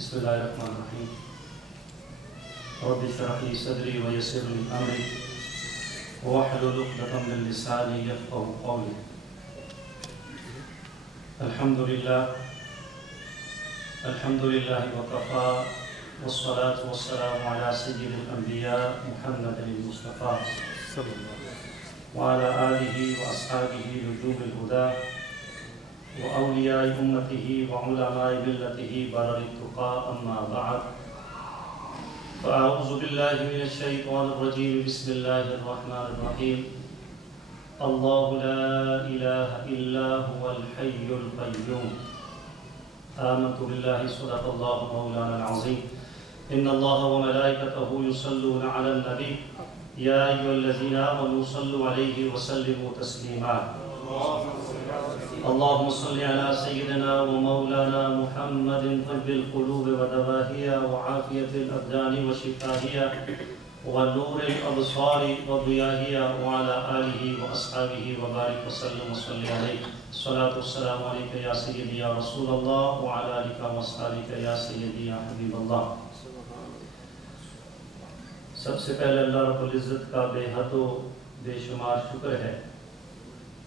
بسم اللہ الرحمن الرحیم رب اشرح لي صدری ویسر لي امری واحلل عقدۃ من لسانی یفقهوا قولی. الحمد للہ وکفى والصلاة والسلام على سید الانبیاء محمد المصطفیٰ وعلى آلہ واصحابہ نجوم الہدى وأولياء أمته وعلماء ملته برر التقى. أما بعد فأعوذ بالله من الشيطان الرجيم. بسم الله الرحمن الرحيم. الله لا إله إلا هو الحي القيوم. آمنت بالله صدق الله مولانا العظيم. إن الله وملائكته يصلون على النبي يا أيها الذين آمنوا صلوا عليه وسلموا تسليما. اللهم صل على سيدنا ومولانا محمد طب القلوب ودواهيها وعافية الأبدان وشفائها ونور الأبصار وضيائها وعلى آله وأصحابه وبارك وسلم وصل عليه. الصلاة والسلام عليك يا سيدي يا رسول الله وعلى آلك وأصحابك يا سيدي يا حبيب الله. سب سے پہلے اللہ رب العزت کا بے حد و بے شمار شکر ہے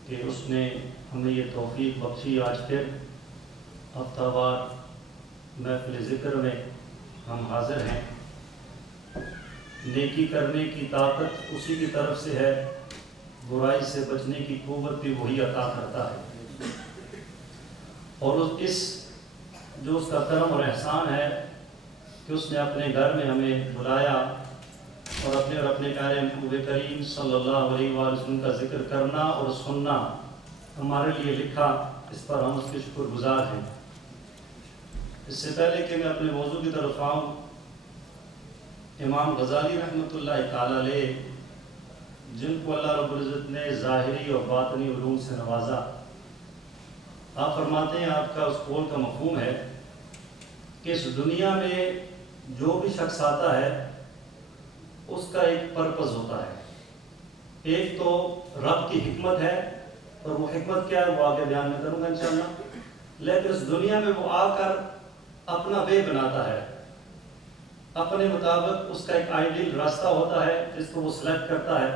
کہ اس نے ہمیں یہ توفیق بخشی. آج پھر ہفتہ وار محفل ذکر میں ہم حاضر ہیں. نیکی کرنے کی طاقت اسی کی طرف سے ہے، برائی سے بچنے کی قوت بھی وہی عطا کرتا ہے. اور اس کا کرم اور احسان ہے کہ اس نے اپنے گھر میں ہمیں بلایا اور اپنے پیارے محبوب کریم صلی اللہ علیہ وآلہ وسلم کا ذکر کرنا اور سننا ہمارے لیے لکھا. اس پر ہم اس کے شکر گزار ہیں. اس سے پہلے کہ میں اپنے موضوع کی طرف آؤں، امام غزالی رحمۃ اللہ تعالی علیہ جن کو اللہ رب العزت نے ظاہری اور باطنی علوم سے نوازا، آپ فرماتے ہیں، آپ کا اس قول کا مفہوم ہے کہ اس دنیا میں جو بھی شخص آتا ہے اس کا ایک پرپز ہوتا ہے. ایک تو رب کی حکمت ہے، اور وہ حکمت کیا ہے وہ آگے بیان میں کروں گا انشاءاللہ. لیکن اس دنیا میں وہ آ کر اپنا وے بناتا ہے، اپنے مطابق اس کا ایک آئیڈیل راستہ ہوتا ہے جس کو وہ سلیکٹ کرتا ہے،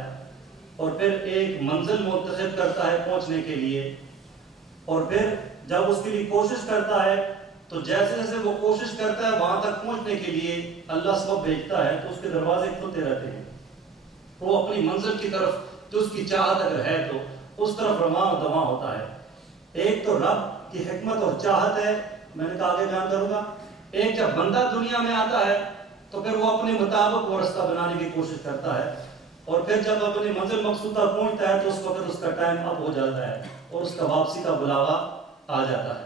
اور پھر ایک منزل منتخب کرتا ہے پہنچنے کے لیے. اور پھر جب اس کے لیے کوشش کرتا ہے تو جیسے جیسے وہ کوشش کرتا ہے وہاں تک پہنچنے کے لیے اللہ سبب بھیجتا ہے تو اس کے دروازے کھلتے رہتے ہیں. وہ اپنی منزل کی طرف جو اس کی چاہت اگر ہے تو اس طرف رواں و دواں ہوتا ہے. ایک تو رب کی حکمت اور چاہت ہے، میں نے کہا آگے بیان کروں گا. ایک جب بندہ دنیا میں آتا ہے تو پھر وہ اپنے مطابق وہ رستہ بنانے کی کوشش کرتا ہے، اور پھر جب اپنی منزل مقصودہ پہنچتا ہے تو اس وقت اس کا ٹائم اب ہو جاتا ہے اور اس کا واپسی کا بلاوا آ جاتا ہے.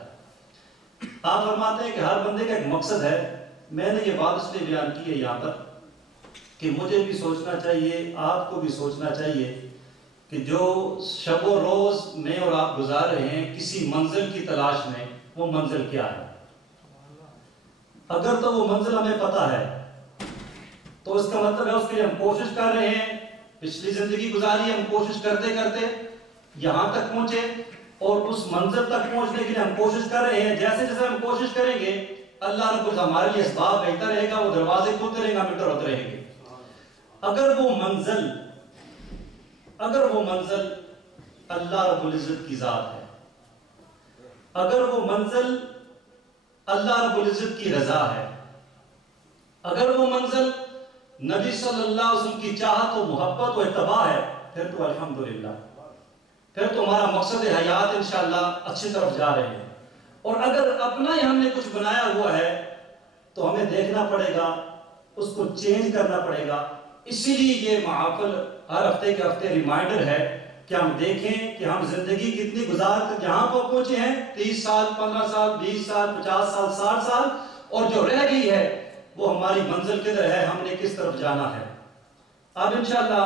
آپ فرماتے ہیں کہ ہر بندے کا ایک مقصد ہے. میں نے یہ بات اس لیے بیان کی ہے یہاں پر کہ مجھے بھی سوچنا چاہیے، آپ کو بھی سوچنا چاہیے کہ جو شب و روز میں اور آپ گزار رہے ہیں کسی منزل کی تلاش میں، وہ منزل کیا ہے؟ اگر تو وہ منزل ہمیں پتہ ہے تو اس کا مطلب ہے اس کے لیے ہم کوشش کر رہے ہیں. پچھلی زندگی گزاری ہم کوشش کرتے کرتے یہاں تک پہنچے، اور اس منزل تک پہنچنے کے لیے ہم کوشش کر رہے ہیں. جیسے جیسے ہم کوشش کریں گے اللہ رب العزت ہمارے لیے اسباب بہتر رہے گا، وہ دروازے کھلتے رہیں گے، ہم ادھر ہوتے رہیں گے. اگر وہ منزل اللہ رب العزت کی ذات ہے، اگر وہ منزل اللہ رب العزت کی رضا ہے، اگر وہ منزل نبی صلی اللہ علیہ وسلم کی چاہت و محبت و اتباع ہے، پھر تو الحمدللہ، پھر تو ہمارا مقصد حیات انشاءاللہ اچھی طرف جا رہے ہیں. اور اگر اپنا ہی ہم نے کچھ بنایا ہوا ہے تو ہمیں دیکھنا پڑے گا، اس کو چینج کرنا پڑے گا. اسی لیے یہ محافل ہر ہفتے کے ہفتے ریمائنڈر ہے کہ ہم دیکھیں کہ ہم زندگی کتنی گزار کر جہاں پر پہنچے ہیں، 30 سال 15 سال 20 سال 50 سال 60 سال، اور جو رہ گئی ہے وہ ہماری منزل کدھر ہے، ہم نے کس طرف جانا ہے. اب انشاءاللہ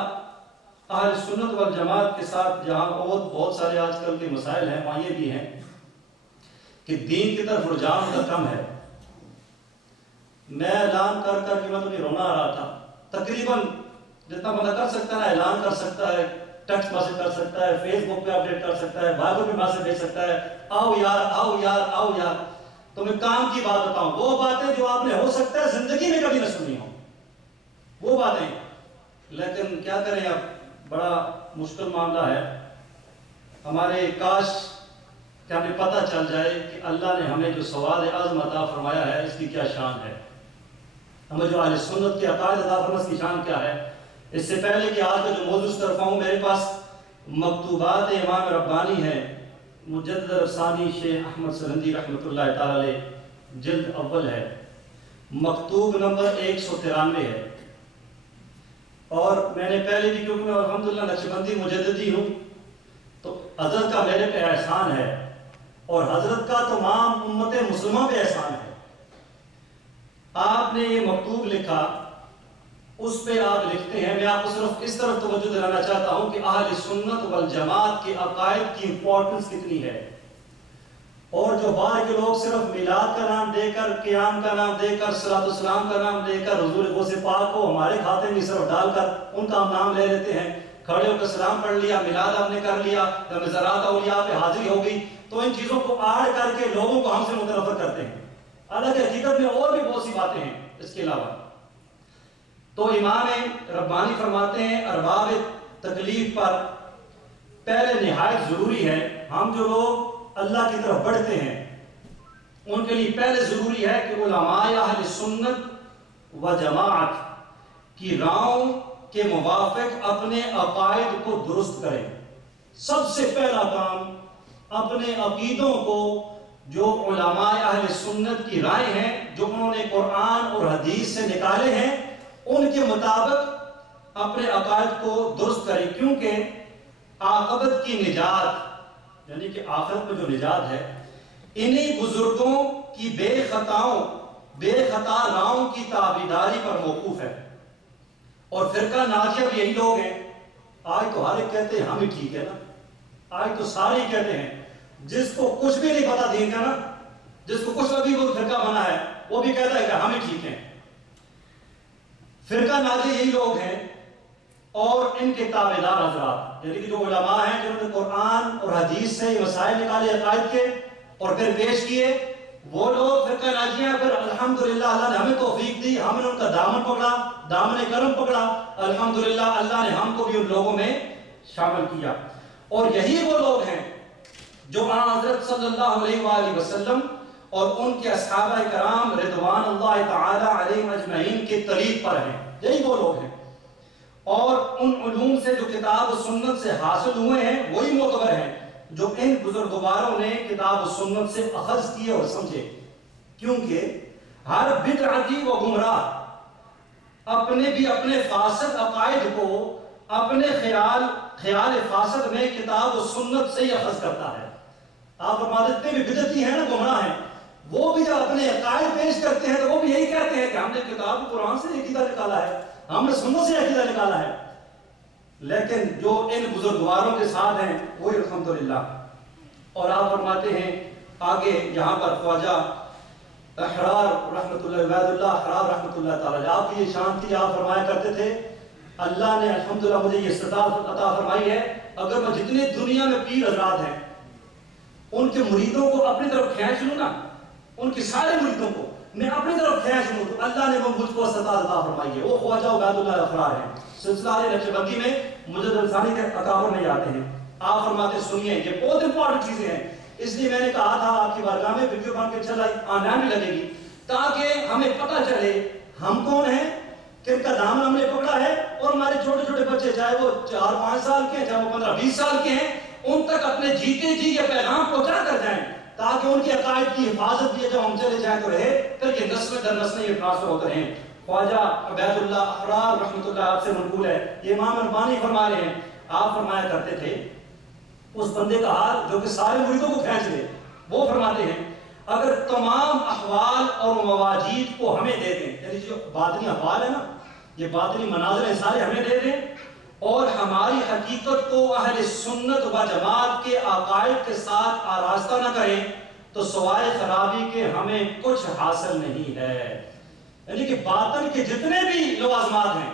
اہل سنت والجماعت کے ساتھ جہاں بہت سارے آج کل کے مسائل ہیں، وہاں یہ بھی ہیں کہ دین کی طرف رجحان کا کم ہے. میں اعلان کر کے میں تو رونا آ رہا تھا. تقریباً جتنا بندہ کر سکتا ہے اعلان کر سکتا ہے، ٹیکسٹ میسج کر سکتا ہے، فیس بک پہ اپڈیٹ کر سکتا ہے، بائبل پہ میسج بھیج سکتا ہے، آؤ یار آؤ یار آؤ یار. تو میں کام کی بات بتاؤں، وہ باتیں جو آپ سکتا ہے زندگی میں کبھی نہ سنی ہو وہ باتیں، لیکن کیا کریں، اب بڑا مشکل معاملہ ہے ہمارے. کاش کہ ہمیں پتہ چل جائے کہ اللہ نے ہمیں جو سواد عظم عطا فرمایا ہے اس کی کیا شان ہے، ہمیں جو اہل سنت کے عقائد عطا فرمایا اس کی شان کیا ہے. اس سے پہلے کہ آج کا جو موضوع اس طرف آؤں، میرے پاس مکتوبات امام ربانی ہے، مجدد افسانی شیخ احمد سرندی رحمۃ اللہ تعالی علیہ، جلد اول ہے، مکتوب نمبر 193 ہے. اور میں نے پہلے بھی، کیونکہ میں الحمدللہ نقشبندی مجددی ہوں، تو حضرت کا میرے پہ احسان ہے اور حضرت کا تمام امت مسلمہ پہ احسان ہے. آپ نے یہ مکتوب لکھا، اس پہ آپ لکھتے ہیں، میں آپ کو صرف اس طرف توجہ دلانا چاہتا ہوں کہ اہل سنت والجماعت کے عقائد کی امپورٹنس کتنی ہے. اور جو باہر کے لوگ صرف میلاد کا نام دے کر، قیام کا نام دے کر، صلاۃ السلام کا نام دے کر، حضور غوث پاک کو ہمارے کھاتے میں صرف ڈال کر ان کا ہم نام لے لیتے ہیں، کھڑے ہو کر سلام پڑھ لیا، میلاد آپ نے کر لیا، مزارات اولیاء پہ حاضری ہو گئی، تو ان چیزوں کو آڑ کر کے لوگوں کو ہم سے متنفر کرتے ہیں. حالانکہ حقیقت میں اور بھی بہت سی باتیں ہیں اس کے علاوہ. تو امام ربانی فرماتے ہیں ارباب تکلیف پر پہلے نہایت ضروری ہے، ہم جو لوگ اللہ کی طرف بڑھتے ہیں ان کے لیے پہلے ضروری ہے کہ علماء اہل سنت و جماعت کی راہوں کے موافق اپنے عقائد کو درست کریں. سب سے پہلا کام اپنے عقیدوں کو جو علماء اہل سنت کی رائے ہیں، جو انہوں نے قرآن اور حدیث سے نکالے ہیں، ان کے مطابق اپنے عقائد کو درست کریں. کیونکہ عاقبت کی نجات، یعنی کہ آخرت میں جو نجات ہے، انہی بزرگوں کی بے خطا راہوں کی تابعداری پر موقوف ہے. اور فرقہ ناجیہ بھی یہی لوگ ہیں. آج تو ہر ایک کہتے ہیں ہم ہی ٹھیک ہے نا، آج تو سارے ہی کہتے ہیں، جس کو کچھ بھی نہیں پتا دین کا نا، جس کو کچھ ابھی وہ فرقہ بنا ہے وہ بھی کہتا ہے کہ ہم ہی ٹھیک ہیں. فرقہ ناجی یہی لوگ ہیں اور ان کے تابعدار حضرات، یعنی کہ جو علماء ہیں جنہوں نے قرآن اور حدیث سے یہ مسائل نکالے عقائد کے اور پھر پیش کیے، وہ لوگ فرقہ ناجیہ. پھر الحمدللہ اللہ نے ہمیں توفیق دی، ہم نے ان کا دامن پکڑا، دامن کرم پکڑا، الحمدللہ اللہ نے ہم کو بھی ان لوگوں میں شامل کیا. اور یہی وہ لوگ ہیں جو حضرت صلی اللہ علیہ وآلہ وسلم اور ان کے اصحابہ کرام رضوان اللہ تعالی علیہم اجمعین کے طریق پر ہیں. یہی وہ لوگ ہیں اور ان علوم سے جو کتاب و سنت سے حاصل ہوئے ہیں وہی معتبر ہیں جو ان بزرگواروں نے کتاب و سنت سے اخذ کیے اور سمجھے. کیونکہ ہر بدعتی و گمراہ اپنے فاسد عقائد کو اپنے خیال فاسد میں کتاب و سنت سے ہی اخذ کرتا ہے. آپ فرماتے بھی بدعتی ہیں نا، گمراہ ہیں، وہ بھی جب اپنے عقائد پیش کرتے ہیں تو وہ بھی یہی کہتے ہیں کہ ہم نے کتاب قرآن سے عقیدہ نکالا ہے، ہم نے سنت سے عقیدہ نکالا ہے. لیکن جو ان بزرگواروں کے ساتھ ہیں وہی الحمدللہ. اور آپ فرماتے ہیں آگے یہاں پر خواجہ احرار رحمۃ اللہ عبید اللہ احرار رحمۃ اللہ تعالی، آپ کی یہ شان تھی، آپ فرمایا کرتے تھے اللہ نے الحمدللہ مجھے یہ استطاعت عطا فرمائی ہے، اگر میں جتنے دنیا میں پیر حضرات ہیں ان کے مریدوں کو اپنی طرف کھینچ لوں نا، ان کے سارے مریدوں کو میں اپنی طرف کھینچ لوں تو اللہ نے مجھ کو استطاعت عطا فرمائی ہے. وہ خواجہ عبید اللہ احرار ہیں، سلسلہ نقشبندی میں مجدد الثانی کے اکابر نہیں آتے ہیں. آپ فرماتے سنیے، یہ بہت امپورٹنٹ چیزیں ہیں، اس لیے میں نے کہا تھا آپ کی بارگاہ میں ویڈیو بن کے چلا آنا بھی لگے گی تاکہ ہمیں پتہ چلے ہم کون ہیں، کن کا دامن ہم نے پکڑا ہے، اور ہمارے چھوٹے چھوٹے بچے چاہے وہ 4-5 سال کے ہیں، چاہے وہ 15-20 سال کے ہیں، ان تک اپنے جیتے جی یہ پیغام پہنچا کر جائیں تاکہ ان کے عقائد کی حفاظت بھی جب ہم چلے جائیں تو رہے، پھر یہ نسل در نسل یہ ٹرانسفر ہوتے رہیں. خواجہ عبید اللہ احرار رحمۃ اللہ آپ سے منقول ہے، یہ امام ربانی فرما رہے ہیں، آپ فرمایا کرتے تھے اس بندے کا حال جو کہ سارے مریدوں کو کھینچ لے، وہ فرماتے ہیں اگر تمام احوال اور مواجید کو ہمیں دے دیں، یعنی جو باطنی احوال ہے نا، یہ باطنی مناظر سارے ہمیں دے دیں اور ہماری حقیقت کو اہل سنت و جماعت کے عقائد کے ساتھ آراستہ نہ کریں تو سوائے خرابی کے ہمیں کچھ حاصل نہیں ہے. یعنی کہ باطن کے جتنے بھی لوازمات ہیں،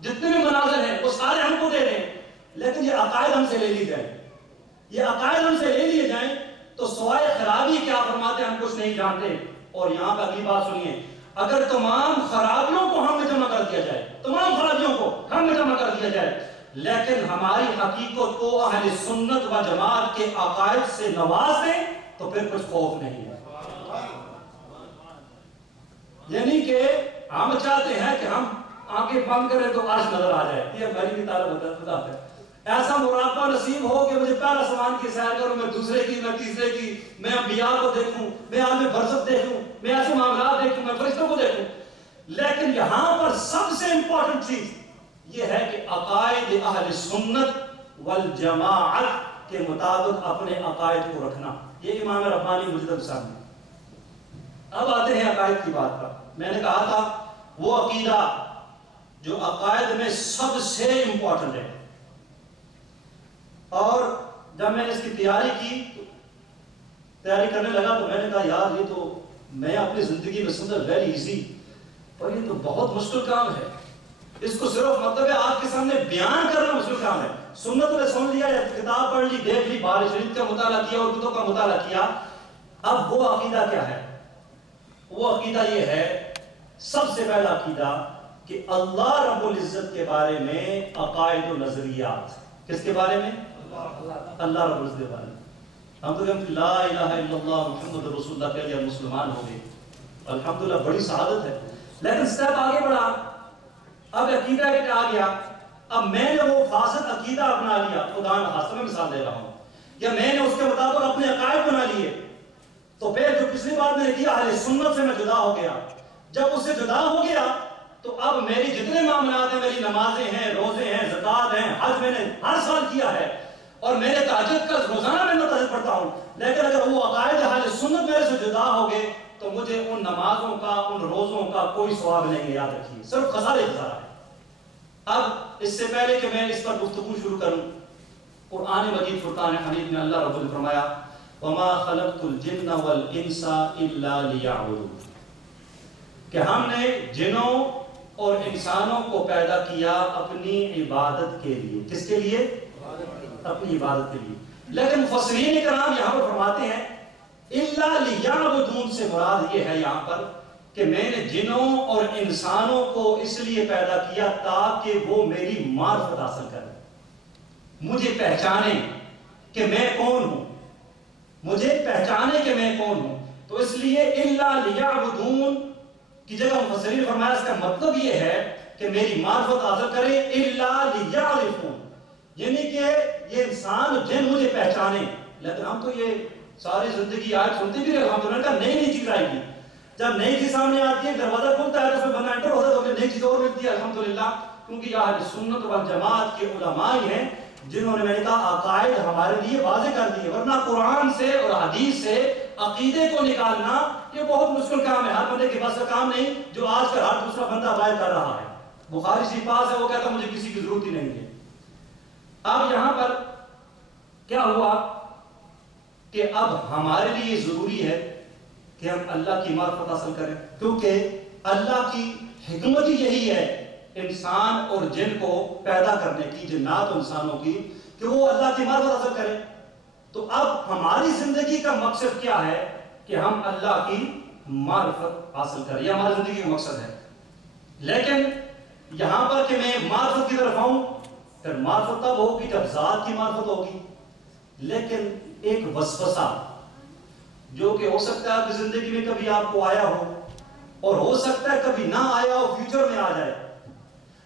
جتنے بھی مناظر ہیں، وہ سارے ہم کو دے دیں، لیکن یہ عقائد ہم سے لے لی جائیں، یہ عقائد ہم سے لے لیے جائیں تو سوائے خرابی کیا فرماتے ہیں ہم کچھ نہیں جانتے. اور یہاں پہ اگلی بات سنیے، اگر تمام خرابیوں کو ہم میں جمع کر دیا جائے، تمام خرابیوں کو ہم میں جمع کر دیا جائے، لیکن ہماری حقیقت کو اہل سنت و جماعت کے عقائد سے نواز دیں تو پھر کچھ خوف نہیں ہے۔ یعنی کہ ہم چاہتے ہیں کہ ہم آنکھیں بند کریں تو عرش نظر آ جائے، یہ ہماری بھی طالب ہوتا ہے۔ ایسا مراقبہ نصیب ہو کہ مجھے پہلا آسمان کی سیر کروں، میں دوسرے کی، میں تیسرے کی، میں انبیاء کو دیکھوں، میں عالم برزخ دیکھوں، میں ایسے معاملات دیکھوں، میں فرشتوں کو دیکھوں۔ لیکن یہاں پر سب سے امپورٹنٹ چیز یہ ہے کہ عقائد اہل سنت والجماعت کے مطابق اپنے عقائد کو رکھنا۔ یہ امام ربانی مجدد صاحب۔ اب آتے ہیں عقائد کی بات پر۔ میں نے کہا تھا وہ عقیدہ جو عقائد میں سب سے امپورٹنٹ ہے، اور جب میں نے اس کی تیاری کرنے لگا تو میں نے کہا یار یہ تو میں اپنی زندگی میں سمجھا ویری ایزی، اور یہ تو بہت مشکل کام ہے۔ اس کو صرف مطلب ہے آپ کے سامنے بیان کرنا مشکل کام ہے۔ سنت نے سن لیا، یا کتاب پڑھ لی، دیکھ لی، بہار شریف کا مطالعہ کیا، اور کتب کا مطالعہ کیا۔ اب وہ عقیدہ کیا ہے؟ وہ عقیدہ یہ ہے، سب سے پہلا عقیدہ کہ اللہ رب العزت کے بارے میں عقائد و نظریات۔ کس کے بارے میں؟ اللہ رب العزت کے بارے میں۔ ہم تو کہتے ہیں لا الہ الا اللہ محمد رسول اللہ، کہہ لیا مسلمان ہو گئے، الحمدللہ، بڑی سعادت ہے۔ لیکن سٹیپ آگے بڑھا، اب عقیدہ ایک آ گیا۔ اب میں نے وہ فاسد عقیدہ اپنا لیا، خدا نخواستہ میں مثال دے رہا ہوں، یا میں نے اس کے مطابق اپنے عقائد بنا لیے، تو پھر جو پچھلی بار میں نے کیا اہل سنت سے میں جدا ہو گیا۔ جب اس سے جدا ہو گیا تو اب میری جتنے معاملات ہیں، میری نمازیں ہیں، روزے ہیں، زکوٰۃ ہیں، حج میں نے ہر سال کیا ہے، اور میں نے تہجد کا روزانہ میں تہجد پڑھتا ہوں، لیکن اگر وہ عقائد اہل سنت میرے سے جدا ہو گئے تو مجھے ان نمازوں کا، ان روزوں کا کوئی ثواب نہیں ہے، یاد رکھیے، صرف خسارہ خسارہ ہے۔ اب اس سے پہلے کہ میں اس پر گفتگو شروع کروں، قرآن مجید فرقان حمید میں اللہ رب العزت نے فرمایا وَمَا خَلَقْتُ الْجِنَّ وَالْإِنسَ إِلَّا لِيَعْبُدُونِ، کہ ہم نے جنوں اور انسانوں کو پیدا کیا اپنی عبادت کے لیے۔ کس کے لیے؟ اپنی عبادت کے لیے۔ لیکن مفسرین کرام یہاں پر فرماتے ہیں إِلَّا لِيَعْبُدُونَ سے مراد یہ ہے یہاں پر کہ میں نے جنوں اور انسانوں کو اس لیے پیدا کیا تاکہ وہ میری معرفت حاصل کریں، مجھے پہچانیں کہ میں کون ہوں، مجھے پہچانے کہ میں کون ہوں۔ تو اس لیے إِلَّا لِيَعْبُدُونَ کی جگہ مفسرین نے فرمایا اس کا مطلب یہ ہے کہ میری معرفت حاصل کریں، إِلَّا لِيَعْرِفُونَ، یعنی کہ یہ انسان جن مجھے پہچانے۔ لیکن ہم تو یہ ساری زندگی آج سنتے بھی رہے، ہم تو نے کہا نئی چیز آئے گی، جب نئی چیز سامنے آتی ہے دروازہ کھلتا ہے تو اس میں بندہ انٹر ہوتا ہے تو نئی چیز اور ملتی ہے، الحمدللہ، کیونکہ یہ اہل سنت والجماعت کے علماء ہی ہیں جنہوں نے، میں نے کہا، عقائد ہمارے لیے واضح کر دیے، ورنہ قرآن سے اور حدیث سے عقیدے کو نکالنا یہ بہت مشکل کام ہے، ہر بندے کے پاس کا کام نہیں جو آج کل ہر دوسرا بندہ باہر کر رہا ہے۔ بخاری شریف پاس ہے، وہ کہتا مجھے کسی کی ضرورت ہی نہیں ہے۔ اب یہاں پر کیا ہوا کہ اب ہمارے لیے ضروری ہے کہ ہم اللہ کی معرفت حاصل کریں، کیونکہ اللہ کی حکمت ہی یہی ہے انسان اور جن کو پیدا کرنے کی، جنات اور انسانوں کی، کہ وہ اللہ کی معرفت حاصل کریں۔ تو اب ہماری زندگی کا مقصد کیا ہے کہ ہم اللہ کی معرفت حاصل کریں، یہ ہماری زندگی کا مقصد ہے۔ لیکن یہاں پر کہ میں معرفت کی طرف آؤں، پھر معرفت تب ہوگی جب ذات کی معرفت ہوگی، لیکن ایک وسوسہ جو کہ ہو سکتا ہے کہ زندگی میں کبھی آپ کو آیا ہو، اور ہو سکتا ہے کبھی نہ آیا ہو، فیوچر میں آ جائے،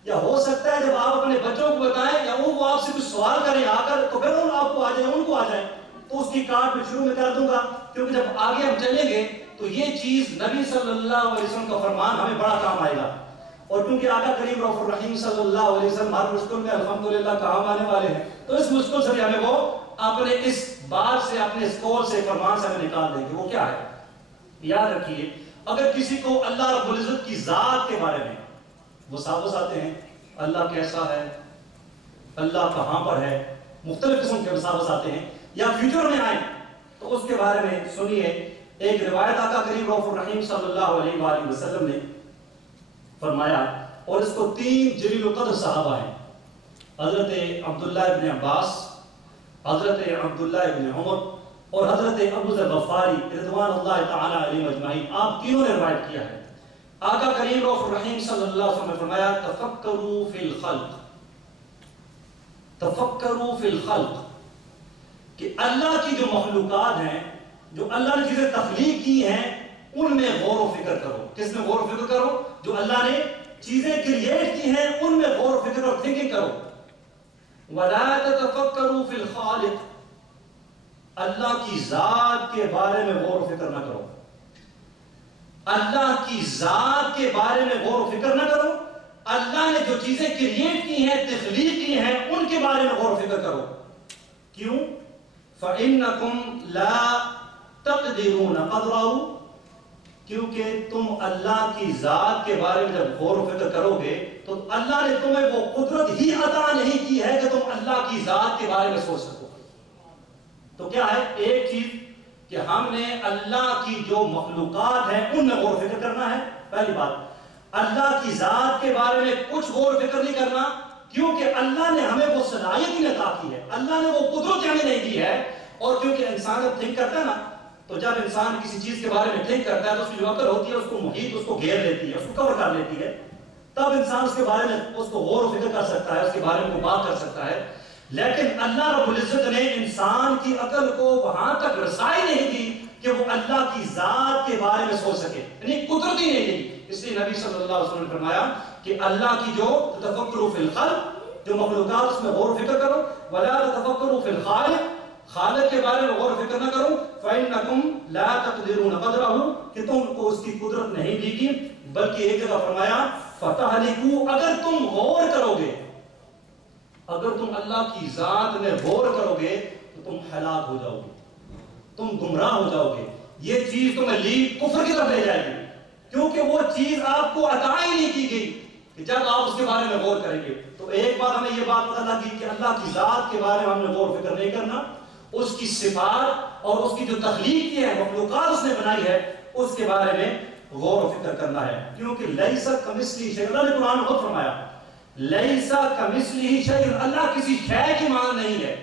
یا ہو سکتا ہے جب آپ اپنے بچوں کو بتائیں یا وہ آپ سے کچھ سوال کریں آ کر تو پھر آپ کو آ جائے، ان کو آ جائے، تو اس کی کارڈ میں شروع میں کر دوں گا، کیونکہ جب آگے ہم چلیں گے تو یہ چیز نبی صلی اللہ علیہ وسلم کا فرمان ہمیں بڑا کام آئے گا، اور کیونکہ آقا کریم رؤوف الرحیم صلی اللہ علیہ وسلم ہر مشکل میں الحمدللہ کام آنے والے ہیں، تو اس مشکل سے ہمیں وہ اپنے اس بات سے، اپنے اس قول سے، فرمان سے ہمیں نکال دیں گے۔ وہ کیا ہے؟ یاد رکھیے، اگر کسی کو اللہ رب العزت کی ذات کے بارے میں وساوس آتے ہیں، اللہ کیسا ہے، اللہ کہاں پر ہے، مختلف قسم کے وساوس آتے ہیں، یا فیوچر میں آئیں، تو اس کے بارے میں سنیے ایک روایت آقا کریم رؤوف الرحیم صلی اللہ علیہ وآلہ وسلم نے فرمایا، اور اس کو 3 جلیل القدر صحابہ ہیں، حضرت عبداللہ ابن عباس، حضرت عبداللہ ابن عمر اور حضرت ابو ذر غفاری رضوان اللہ تعالی علیہ اجمعین، آپ تینوں نے روایت کیا ہے۔ آقا کریم رؤوف الرحیم صلی اللہ علیہ وسلم نے فرمایا تفکروا فی الخلق، تفکروا فی الخلق، کہ اللہ کی جو مخلوقات ہیں، جو اللہ نے چیزیں تخلیق کی ہیں، ان میں غور و فکر کرو۔ کس میں غور و فکر کرو؟ جو اللہ نے چیزیں کریٹ کی ہیں ان میں غور و فکر اور تھنکنگ کرو۔ وَلَا تَتَفَكَّرُوا فِي الْخَالِقِ، اللہ کی ذات کے بارے میں غور و فکر نہ کرو، اللہ کی ذات کے بارے میں غور و فکر نہ کرو، اللہ نے جو چیزیں کریٹ کی ہیں، تخلیق کی ہیں، ان کے بارے میں غور و فکر کرو۔ کیوں؟ فَإِنَّكُمْ لَا تَقْدِرُونَ قَدْرَهُ، کیونکہ تم اللہ کی ذات کے بارے میں جب غور و فکر کرو گے تو اللہ نے تمہیں وہ قدرت ہی عطا نہیں کی ہے کہ تم اللہ کی ذات کے بارے میں سوچ سکو۔ تو کیا ہے؟ ایک چیز کہ ہم نے اللہ کی جو مخلوقات ہیں ان میں غور و فکر کرنا ہے، پہلی بات۔ اللہ کی ذات کے بارے میں کچھ غور و فکر نہیں کرنا، کیونکہ اللہ نے ہمیں وہ صلاحیت ہی عطا کی ہے، اللہ نے وہ قدرت ہمیں نہیں دی ہے۔ اور کیونکہ انسان جب تھنک کرتا ہے نا، تو جب انسان کسی چیز کے بارے میں تھنک کرتا ہے تو اس کی جو عقل ہوتی ہے اس کو محیط، اس کو گھیر لیتی ہے، اس کو کور کر لیتی ہے، تب انسان اس کے بارے میں اس کو غور و فکر کر سکتا ہے، اس کے بارے میں بات کر سکتا ہے۔ لیکن اللہ رب العزت نے انسان کی عقل کو وہاں تک رسائی نہیں دی کہ وہ اللہ کی ذات کے بارے میں سوچ سکے، یعنی قدرت ہی نہیں دی۔ اس لیے نبی صلی اللہ علیہ وسلم نے فرمایا کہ اللہ کی جو تفکروا فی الخلق، جو مخلوقات اس میں غور و فکر کرو، ولا تفکروا فی الخالق، خالق کے بارے میں غور و فکر نہ کرو، فَإِنَّكُمْ لَا تَقْدِرُونَ قَدْرَهُ، کہ تم کو اس کی قدرت نہیں دی گی۔ بلکہ ایک جگہ فرمایا فَتَحْلِكُوا، اگر تم غور کرو گے، اگر تم اللہ کی ذات میں غور کرو گے تو تم ہلاک ہو جاؤ گے، تم گمراہ ہو جاؤ گے، یہ چیز تمہیں لیڈ کفر کی طرف لے جائے گی، کیونکہ وہ چیز آپ کو عطا ہی نہیں کی گئی کہ جب آپ اس کے بارے میں غور کریں گے۔ تو ایک بات ہمیں یہ بات پتہ لگی کہ اللہ کی ذات کے بارے میں ہم نے غور و فکر نہیں کرنا، اس کی صفات اور اس کی جو تخلیق کی ہے، مخلوقات اس نے بنائی ہے، اس کے بارے میں غور و فکر کرنا ہے۔ کیونکہ لیسا کمثلہ شیء، اللہ نے قرآن میں خود فرمایا لیسا کمثلہ شیء، اللہ کسی شے کی مانند نہیں ہے۔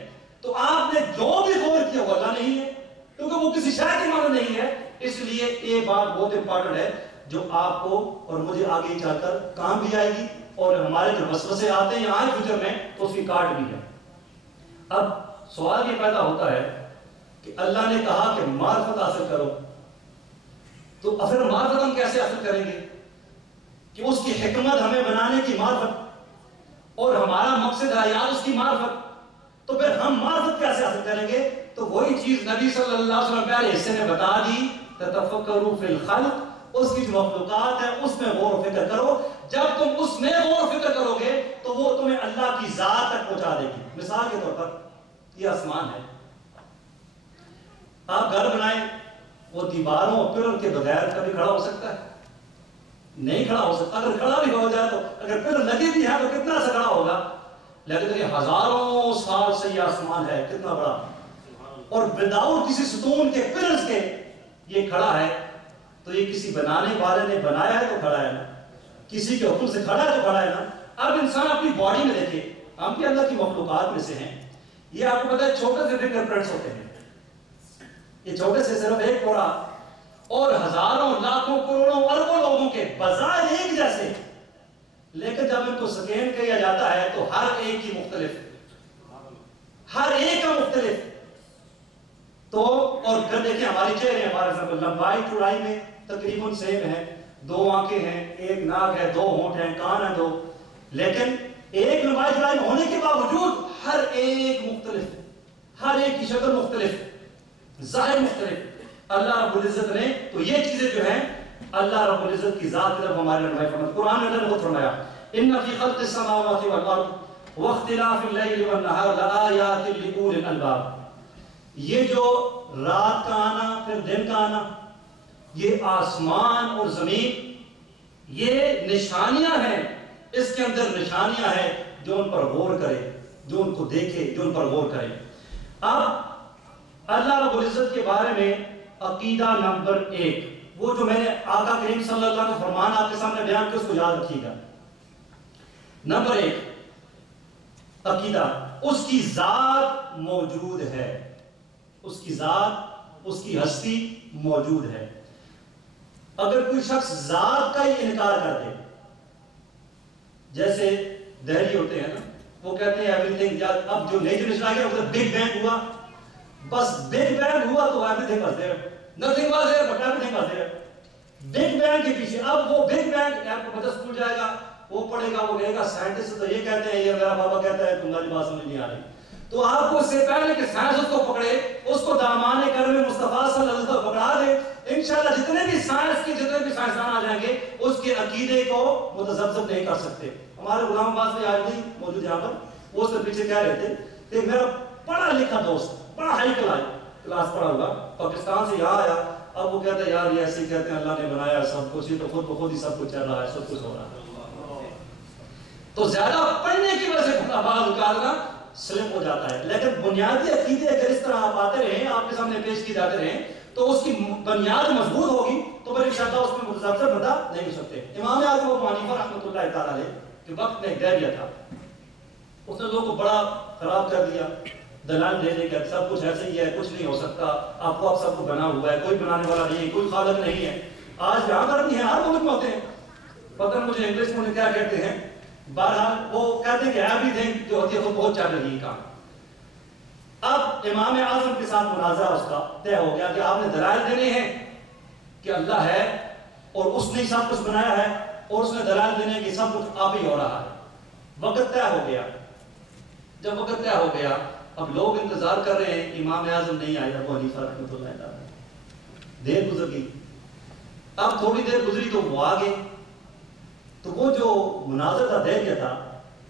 تو آپ نے جو بھی غور کیا وہ اللہ نہیں ہے، کیونکہ وہ کسی شے کی مانند نہیں ہے۔ اس لیے یہ بات بہت امپورٹنٹ ہے جو آپ کو اور مجھے آگے چل کر کام بھی آئے گی، اور ہمارے جو وسوسے آتے ہیں آج فیوچر میں تو اس کی کاٹ بھی ہے۔ اب سوال یہ پیدا ہوتا ہے کہ اللہ نے کہا کہ معرفت حاصل کرو، تو پھر معرفت ہم کیسے حاصل کریں گے؟ کہ اس کی حکمت ہمیں بنانے کی معرفت اور ہمارا مقصد حیات اس کی معرفت، تو پھر ہم معرفت کیسے حاصل کریں گے؟ تو وہی چیز نبی صلی اللہ علیہ وسلم پہلے حصے نے بتا دی، تفکروا فی الخلق، اس کی جو مخلوقات ہے اس میں غور و فکر کرو۔ جب تم اس میں غور و فکر کرو گے تو وہ تمہیں اللہ کی ذات تک پہنچا دے گی۔ مثال کے طور پر یہ آسمان ہے، آپ گھر بنائیں، وہ دیواروں اور پلر کے بغیر کبھی کھڑا ہو سکتا ہے؟ نہیں کھڑا ہو سکتا۔ اگر کھڑا بھی ہو جائے تو اگر پلر لگے بھی ہے تو کتنا سے کھڑا ہوگا؟ لیکن یہ ہزاروں سال سے یہ آسمان ہے، کتنا بڑا، اور وداؤٹ کسی ستون کے پلرز کے یہ کھڑا ہے۔ تو یہ کسی بنانے والے نے بنایا ہے تو کھڑا ہے نا، کسی کے حکم سے کھڑا ہے تو کھڑا ہے نا۔ اب انسان اپنی باڈی میں دیکھے، ہم بھی اللہ کی مخلوقات میں سے ہیں، یہ آپ کو پتہ ہے چھوٹے سے فنگر پرنٹس ہوتے ہیں، یہ چھوٹے سے صرف ایک پوڑا، اور ہزاروں لاکھوں کروڑوں اربوں لوگوں کے بظاہر ایک جیسے، لیکن جب ان کو سکین کیا جاتا ہے تو ہر ایک کی مختلف، ہر ایک کا مختلف۔ تو اور پھر دیکھیں ہماری چہرے، ہمارے لمبائی چوڑائی میں تقریباً سیم ہے، 2 آنکھیں ہیں، 1 ناک ہے، 2 ہونٹ ہیں، کان ہیں 2، لیکن ایک لمبائی چوڑائی میں ہونے کے باوجود ہر ایک مختلف، ہر ایک کی شکل مختلف، ظاہر مختلف۔ اللہ رب العزت نے تو یہ چیزیں جو ہیں اللہ رب العزت کی ذات کی طرف ہمارے رہنمائی فرمائی۔ قرآن میں اللہ نے خود فرمایا ان فی خلق السماوات والارض واختلاف اللیل والنہار لآیات لأولی الالباب، یہ جو رات کا آنا پھر دن کا آنا، یہ آسمان اور زمین، یہ نشانیاں ہیں، اس کے اندر نشانیاں ہیں جو ان پر غور کرے، جو ان کو دیکھے، جو ان پر غور کرے۔ اب اللہ رب العزت کے بارے میں عقیدہ نمبر 1، وہ جو میں نے آقا کریم صلی اللہ علیہ وسلم کا فرمان آپ کے سامنے بیان کیا، اس کو یاد رکھیے گا۔ نمبر 1 عقیدہ، اس کی ذات موجود ہے، اس کی ذات، اس کی ہستی موجود ہے۔ اگر کوئی شخص ذات کا ہی انکار کر دے، جیسے دہری ہوتے ہیں نا، وہ کہتے ہیں ایوری تھنگ، اب جو نئی جنریشن آ گیا وہ بگ بینگ ہوا، بس بگ بینگ ہوا تو every thing was there, nothing was there but every thing was there. Big bang کے پیچھے اب وہ بگ بینگ آپ کو بچہ اسکول جائے گا، وہ پڑھے گا، وہ کہے گا سائنٹسٹ تو یہ کہتے ہیں، یہ میرا بابا کہتا ہے، تمہاری بات سمجھ نہیں آ رہی. تو آپ کو اس سے پہلے کہ سائنس اس کو پکڑے، اس کو دامان کرم مصطفیٰ صلی اللہ علیہ وسلم پکڑا دے، انشاءاللہ جتنے بھی سائنس کی جتنے بھی سائنسدان آ جائیں گے اس کے عقیدے کو متذبذب نہیں کر سکتے. ہمارے غلام عباس بھائی آج نہیں موجود یہاں پر، وہ اس سے پیچھے کہہ رہے تھے کہ میرا پڑھا لکھا دوست، بڑا ہائی کلاس پڑھا ہوا، پاکستان سے یہاں آیا، اب وہ کہتے ہیں یار یہ ایسے کہتے ہیں اللہ نے بنایا سب کچھ، یہ تو خود بخود ہی سب کچھ چل رہا ہے، سب کچھ ہو رہا ہے. تو زیادہ پڑھنے کی وجہ سے بعض اوقات نا سلپ ہو جاتا ہے، لیکن بنیادی عقیدے اگر اس طرح آپ آتے رہیں، آپ کے سامنے پیش کی جاتے رہیں، تو اس کی بنیاد مضبوط ہوگی تو پھر انشاءاللہ اس میں متذبذب بندہ نہیں ہو سکتے. امام اعظم ابو حنیفہ رحمۃ اللہ تعالیٰ علیہ کے وقت میں ایک دہریہ تھا، اس نے لوگوں کو بڑا خراب کر دیا، دلال دے دے کہ سب کچھ ایسے ہی ہے، کچھ نہیں ہو سکتا، آپ کو اب سب کو بنا ہوا ہے، کوئی بنانے والا نہیں ہے، کوئی خالق نہیں ہے. آج یہاں پر بھی ہیں، ہر ملک میں ہوتے ہیں، پتہ مجھے انگلش میں کیا کہتے ہیں، بہرحال وہ کہتے ہیں کہ ایوری تھنگ جو ہوتی ہے وہ بہت چل رہی ہے کام. اب امام اعظم کے ساتھ مناظرہ اس کا طے ہو گیا کہ آپ نے دلائل دینے ہیں کہ اللہ ہے اور اس نے سب کچھ بنایا ہے، اور اس نے دلائل دینے کہ سب کچھ آپ ہی ہو رہا ہے. وقت طے ہو گیا. جب وقت طے ہو گیا اب لوگ انتظار کر رہے ہیں، امام اعظم نہیں آئے ابو حنیفہ رحمۃ اللہ تعالیٰ، دیر گزر گئی. اب تھوڑی دیر گزری تو وہ آ گئے، تو وہ جو مناظر کا دہریہ تھا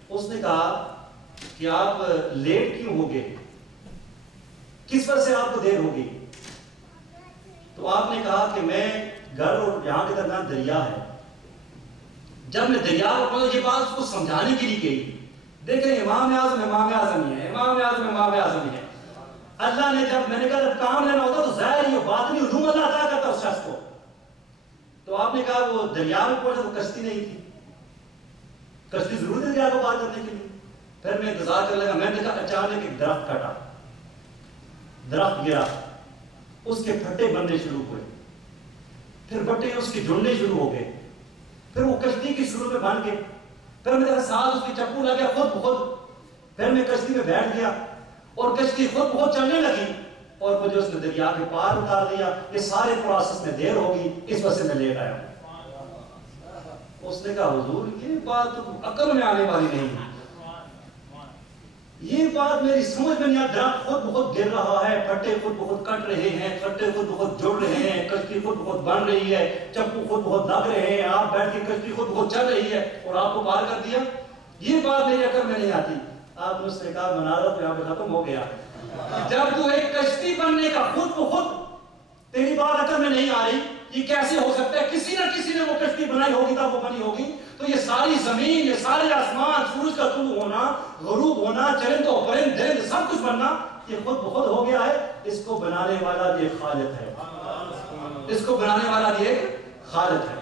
اس نے کہا کہ آپ لیٹ کیوں ہو گئے، کس وجہ سے آپ کو دیر ہوگی؟ تو آپ نے کہا کہ میں گھر اور یہاں کے درمیان دریا ہے، جب میں دریا کو یہ بات اس کو سمجھانے کے لیے گئی. دیکھیں امام اعظم ہی ہے، امام اعظم ہی ہے. اللہ نے جب میں نے کہا جب کام لینا ہوتا تو ظاہری اور باطنی علوم اللہ عطا کرتا اس شخص کو. تو آپ نے کہا وہ دریا میں پہنچا تو کشتی نہیں تھی، کشتی ضرور دریا کو پار کرنے کے لیے. پھر میں انتظار کرنے لگا، میں نے دیکھا اچانک ایک درخت کٹا، درخت گرا، اس کے پھٹے بننے شروع ہوئے، پھر بٹے اس کے جڑنے شروع ہو گئے، پھر وہ کشتی کی صورت میں بن گئے. پھر میں دیکھا ساتھ اس کی چپو لگ گیا خود بخود. پھر میں کشتی میں بیٹھ گیا اور کشتی خود بخود چلنے لگی اور مجھے اس نے دریا کے پار اتار دیا. یہ سارے پروسیس میں دیر ہوگی، اس وجہ سے میں لیٹ آیا. اس نے کہا حضور یہ بات عقل میں آنے والی نہیں ہے، یہ بات میری سمجھ میں نہیں آ. درخت خود بخود گر رہا ہے، پھٹے خود بخود کٹ رہے ہیں، پھٹے خود بخود جڑ رہے ہیں، کشتی خود بخود بن رہی ہے، چپو خود بخود لگ رہے ہیں، آپ بیٹھ کے کشتی خود بخود چل رہی ہے اور آپ کو پار کر دیا. یہ بات میری عقل میں نہیں آتی. آپ نے اس نے کہا مناظرہ تو یہاں پہ ختم ہو گیا. جب تو ایک کشتی بننے کا خود بخود تیری بات عقل میں نہیں آ رہی، یہ کیسے ہو سکتا ہے؟ کسی نہ کسی نے وہ کشتی بنائی ہوگی تب وہ بنی ہوگی. تو یہ ساری زمین، یہ سارے آسمان، سورج کا طلوع ہونا، غروب ہونا، چرند و پرند درند سب کچھ بننا یہ خود بخود ہو گیا ہے. اس کو بنانے والا بھی ایک خالق ہے، اس کو بنانے والا بھی ایک خالق ہے.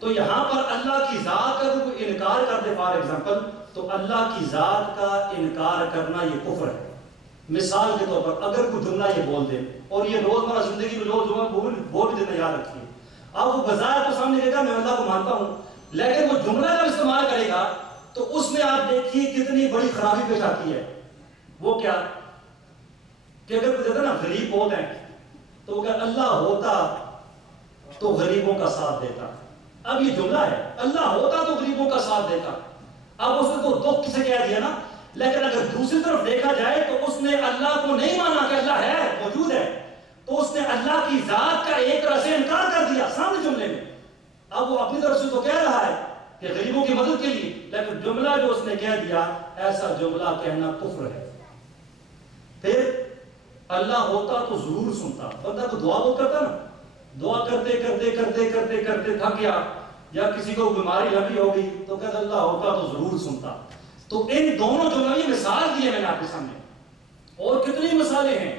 تو یہاں پر اللہ کی ذات کا کوئی انکار کر دے فار ایگزامپل، تو اللہ کی ذات کا انکار کرنا یہ کفر ہے. مثال کے طور پر اگر کوئی جملہ یہ بول دے، اور یہ روزمرہ زندگی میں لوگ بول بھی دینا یاد رکھیے. اب وہ بظاہر تو سامنے کہے گا میں اللہ کو مانتا ہوں، لیکن وہ جملہ جب استعمال کرے گا تو اس میں آپ دیکھیے کتنی بڑی خرابی پیش آتی ہے. وہ کیا کہ اگر کوئی کہتا ہے نا غریب بہت ہیں تو وہ کہ اللہ ہوتا تو غریبوں کا ساتھ دیتا. اب یہ جملہ ہے اللہ ہوتا تو غریبوں کا ساتھ دیتا. اب اس نے تو دکھ کسے کہہ دیا نا، لیکن اگر دوسری طرف دیکھا جائے تو اس نے اللہ کو نہیں مانا کہ اللہ ہے، موجود ہے، تو اس نے اللہ کی ذات کا ایک طرح سے انکار کر دیا سامنے جملے میں. اب وہ اپنی طرف سے تو کہہ رہا ہے کہ غریبوں کی مدد کے لیے، لیکن جملہ جو اس نے کہہ دیا ایسا جملہ کہنا کفر ہے. پھر اللہ ہوتا تو ضرور سنتا. بندہ تو دعا بہت کرتا نا، دعا کرتے کرتے کرتے کرتے کرتے تھک گیا یا کسی کو بیماری لگی ہوگی تو کہتا اللہ ہوتا تو ضرور سنتا. تو ان دونوں جملوں یہ مثال دی ہے میں نے آپ کے سامنے، اور کتنی مثالیں ہیں،